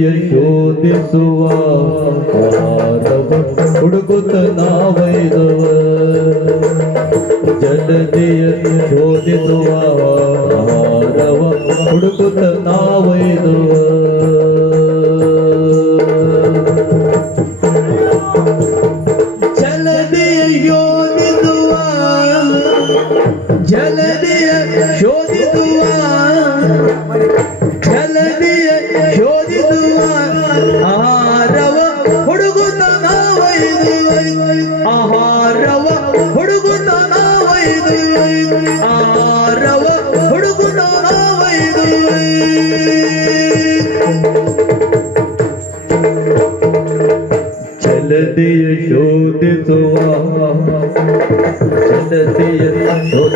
ಜಲದಿಯ ಶೋಧಿಸುವ ಆಹಾರವ ಹುಡುಕುತ್ತ ನಾವೈದವ ಜಲದಿಯ ಶೋಧಿಸುವ ಆಹಾರವ ಹುಡುಕುತ್ತ ನಾವೈದವ ಜಲದಿಯ ಶೋಧಿಸುವ ಜಲದಿಯ ಶೋಧಿಸುವ ಜಲದಿಯ ಶೋಧಿಸುವ ಆಹಾರವ ಹುಡುಗುತ್ತ ನಾವೈದು ಆಹಾರವ ಹುಡುಗುತ್ತ ನಾವೈದು ಆಹಾರವ ಹುಡುಗುತ್ತ ನಾವೈದು ಜಲದಿಯ ಶೋಧಿಸುವ ಜಲದಿಯ ಶೋಧಿಸುವ